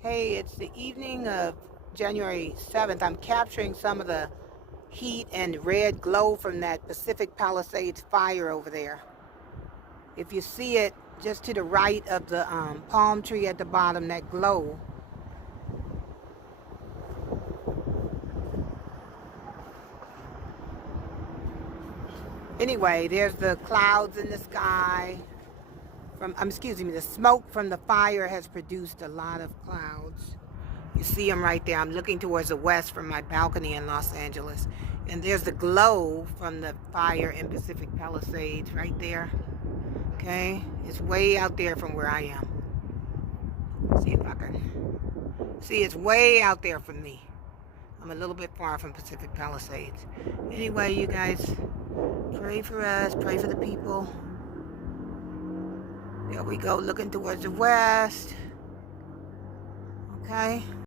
Hey, it's the evening of January 7th. I'm capturing some of the heat and red glow from that Pacific Palisades fire over there. If you see it just to the right of the palm tree at the bottom, that glow. Anyway, there's the clouds in the sky. Excuse me, the smoke from the fire has produced a lot of clouds. You see them right there. I'm looking towards the west from my balcony in Los Angeles. And there's the glow from the fire in Pacific Palisades right there. Okay? It's way out there from where I am. See if I can. See, it's way out there from me. I'm a little bit far from Pacific Palisades. Anyway, you guys, pray for us. Pray for the people. There we go, looking towards the west. Okay?